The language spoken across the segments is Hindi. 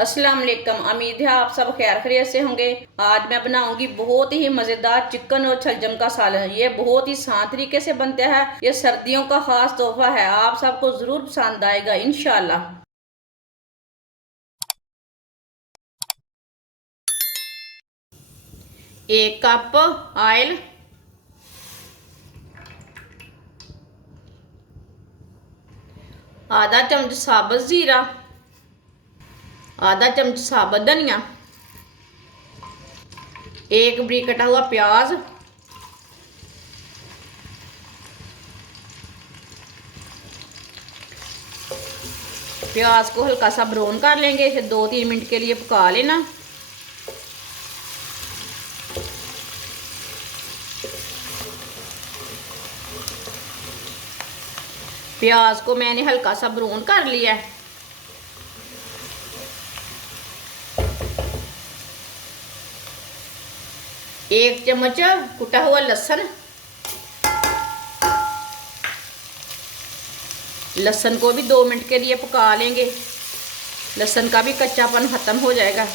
अस्सलाम वालेकुम। उम्मीद है आप सब खैर खैरियत से होंगे। आज मैं बनाऊंगी बहुत ही मज़ेदार चिकन और छलजम का सालन। ये बहुत ही आसान तरीके से बनता है। ये सर्दियों का खास तोहफा है, आप सबको ज़रूर पसंद आएगा इंशाल्लाह। एक कप ऑयल, आधा चम्मच साबुत जीरा, आधा चम्मच साबुत धनिया, एक बरीक कटा हुआ प्याज, प्याज को हल्का सा ब्राउन कर लेंगे। इसे 2-3 मिनट के लिए पका लेना। प्याज को मैंने हल्का सा ब्राउन कर लिया है। एक चम्मच कुटा हुआ लहसुन, लहसुन को भी 2 मिनट के लिए पका लेंगे। लहसुन का भी कच्चापन खत्म हो जाएगा।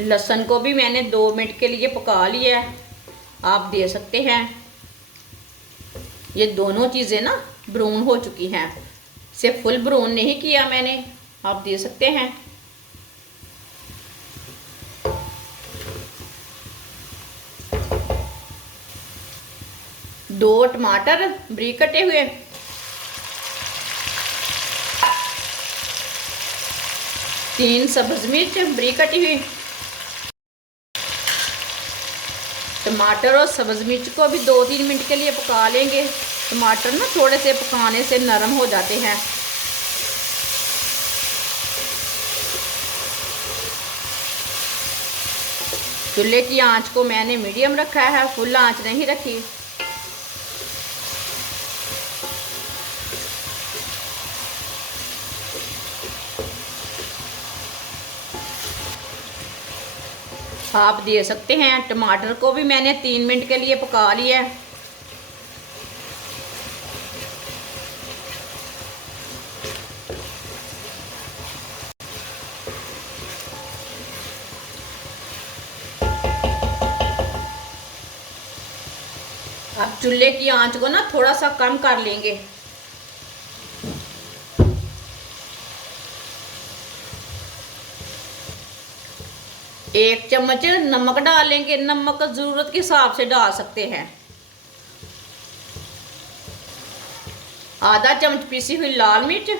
लहसुन को भी मैंने 2 मिनट के लिए पका लिया है। आप दे सकते हैं। ये दोनों चीज़ें ना ब्राउन हो चुकी हैं। इसे फुल ब्राउन नहीं किया मैंने, आप दे सकते हैं। दो टमाटर बारीक कटे हुए, तीन सब्ज मिर्च बारीक कटी हुई। टमाटर और सब्ज मिर्च को भी 2-3 मिनट के लिए पका लेंगे। टमाटर ना थोड़े से पकाने से नरम हो जाते हैं। चूल्हे की आंच को मैंने मीडियम रखा है, फुल आंच नहीं रखी। आप दे सकते हैं। टमाटर को भी मैंने 3 मिनट के लिए पका लिया है। अब चूल्हे की आंच को ना थोड़ा सा कम कर लेंगे। एक चम्मच नमक डालेंगे। नमक ज़रूरत के हिसाब से डाल सकते हैं। आधा चम्मच पीसी हुई लाल मिर्च,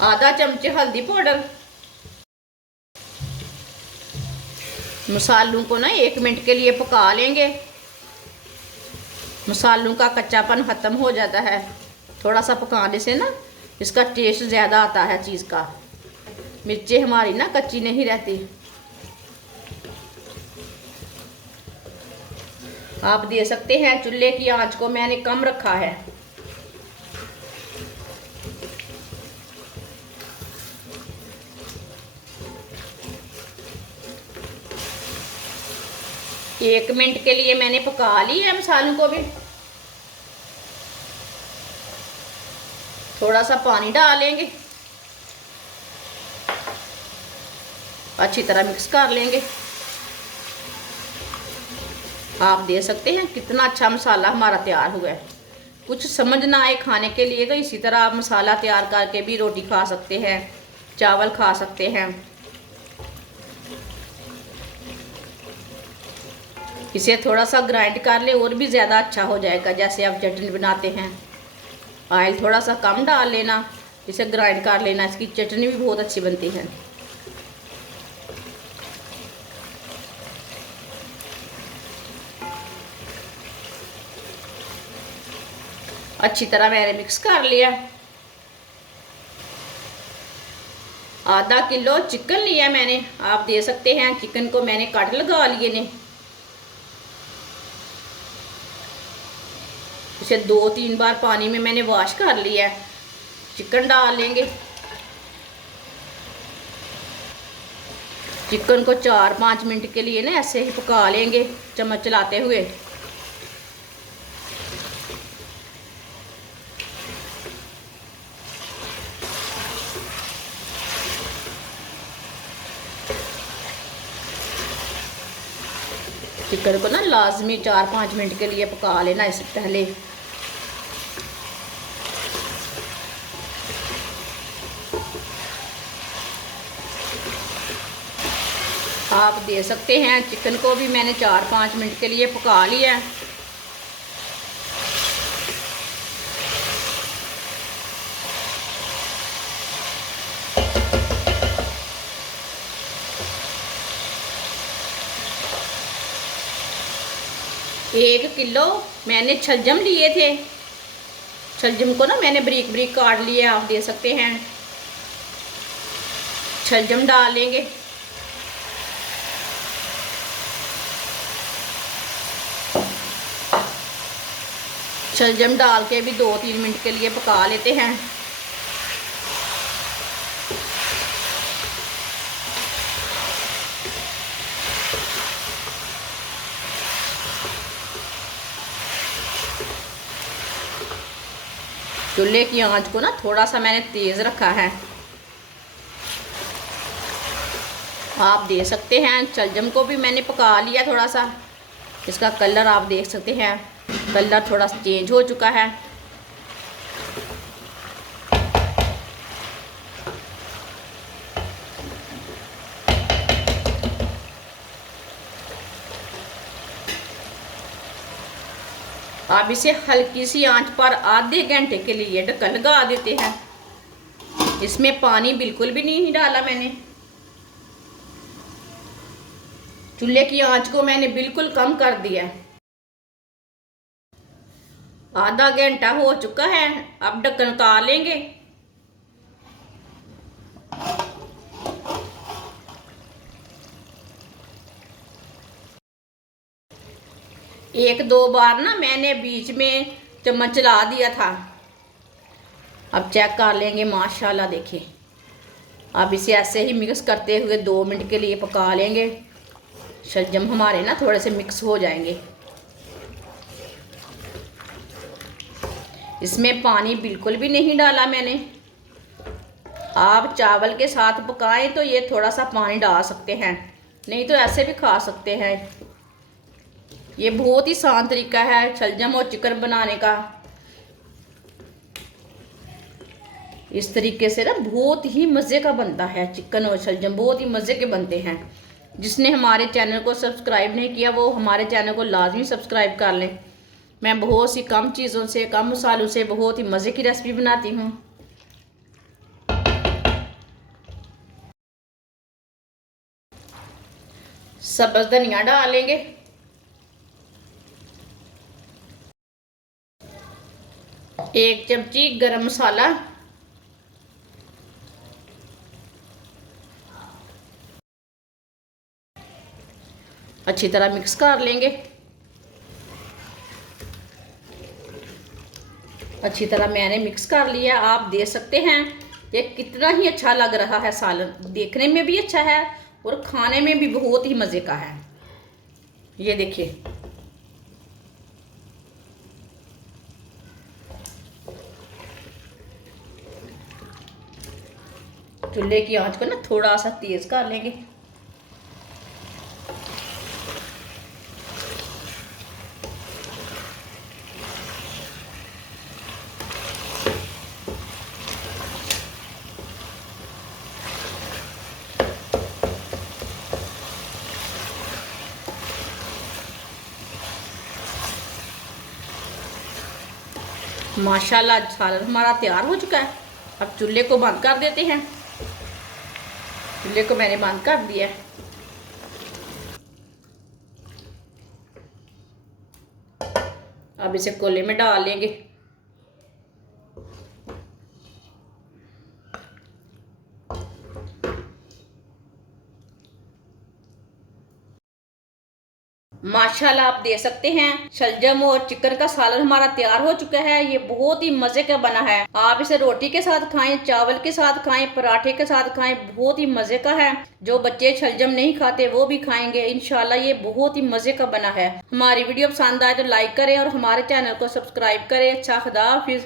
आधा चम्मच हल्दी पाउडर। मसालों को ना 1 मिनट के लिए पका लेंगे। मसालों का कच्चापन ख़त्म हो जाता है। थोड़ा सा पकाने से ना इसका टेस्ट ज़्यादा आता है चीज़ का। मिर्चें हमारी ना कच्ची नहीं रहती। आप दे सकते हैं। चूल्हे की आंच को मैंने कम रखा है। एक मिनट के लिए मैंने पका ली है मसालों को भी। थोड़ा सा पानी डालेंगे, अच्छी तरह मिक्स कर लेंगे। आप दे सकते हैं कितना अच्छा मसाला हमारा तैयार हुआ है। कुछ समझ ना आए खाने के लिए तो इसी तरह आप मसाला तैयार करके भी रोटी खा सकते हैं, चावल खा सकते हैं। इसे थोड़ा सा ग्राइंड कर ले और भी ज़्यादा अच्छा हो जाएगा, जैसे आप चटनी बनाते हैं। ऑयल थोड़ा सा कम डाल लेना, इसे ग्राइंड कर लेना। इसकी चटनी भी बहुत अच्छी बनती है। अच्छी तरह मैंने मिक्स कर लिया। आधा किलो चिकन लिया मैंने, आप दे सकते हैं। चिकन को मैंने कट लगा लिए ने। इसे 2-3 बार पानी में मैंने वॉश कर लिया है। चिकन डाल लेंगे। चिकन को 4-5 मिनट के लिए ना ऐसे ही पका लेंगे चम्मच चलाते हुए। चिकन को ना लाजमी 4-5 मिनट के लिए पका लेना इससे पहले। आप दे सकते हैं चिकन को भी मैंने 4-5 मिनट के लिए पका लिया है। एक किलो मैंने छलजम लिए थे। छलजम को ना मैंने बारीक बारीक काट लिया, आप दे सकते हैं। छलजम डाल लेंगे। छलजम डाल के भी 2-3 मिनट के लिए पका लेते हैं। चूल्हे की आंच को ना थोड़ा सा मैंने तेज़ रखा है, आप देख सकते हैं। शलजम को भी मैंने पका लिया थोड़ा सा। इसका कलर आप देख सकते हैं, कलर थोड़ा सा चेंज हो चुका है। आप इसे हल्की सी आंच पर आधे घंटे के लिए ढक्कन लगा देते हैं। इसमें पानी बिल्कुल भी नहीं डाला मैंने। चूल्हे की आंच को मैंने बिल्कुल कम कर दिया। आधा घंटा हो चुका है, अब ढक्कन उतार लेंगे। एक दो बार ना मैंने बीच में चम्मच चला दिया था। अब चेक कर लेंगे। माशाल्लाह देखिए, अब इसे ऐसे ही मिक्स करते हुए 2 मिनट के लिए पका लेंगे। शलजम हमारे ना थोड़े से मिक्स हो जाएंगे। इसमें पानी बिल्कुल भी नहीं डाला मैंने। आप चावल के साथ पकाएं तो ये थोड़ा सा पानी डाल सकते हैं, नहीं तो ऐसे भी खा सकते हैं। ये बहुत ही आसान तरीका है शलजम और चिकन बनाने का। इस तरीके से ना बहुत ही मज़े का बनता है चिकन और शलजम, बहुत ही मज़े के बनते हैं। जिसने हमारे चैनल को सब्सक्राइब नहीं किया वो हमारे चैनल को लाजमी सब्सक्राइब कर लें। मैं बहुत सी कम चीज़ों से, कम मसालों से बहुत ही मज़े की रेसिपी बनाती हूँ। सब्ज़ धनिया डालेंगे, एक चमची गरम मसाला, अच्छी तरह मिक्स कर लेंगे। अच्छी तरह मैंने मिक्स कर लिया। आप देख सकते हैं ये कितना ही अच्छा लग रहा है। सालन देखने में भी अच्छा है और खाने में भी बहुत ही मज़े का है। ये देखिए, चूल्हे की आंच को ना थोड़ा सा तेज़ कर लेंगे। माशाल्लाह सालन हमारा तैयार हो चुका है। अब चूल्हे को बंद कर देते हैं। चूल्हे को मैंने बंद कर दिया है। अब इसे कोले में डाल लेंगे। माशाल्लाह आप दे सकते हैं शलजम और चिकन का सालन हमारा तैयार हो चुका है। ये बहुत ही मजे का बना है। आप इसे रोटी के साथ खाएं, चावल के साथ खाएं, पराठे के साथ खाएं, बहुत ही मजे का है। जो बच्चे शलजम नहीं खाते वो भी खाएंगे इंशाल्लाह। ये बहुत ही मजे का बना है। हमारी वीडियो पसंद आए तो लाइक करें और हमारे चैनल को सब्सक्राइब करें। अच्छा, खुदा हाफिज।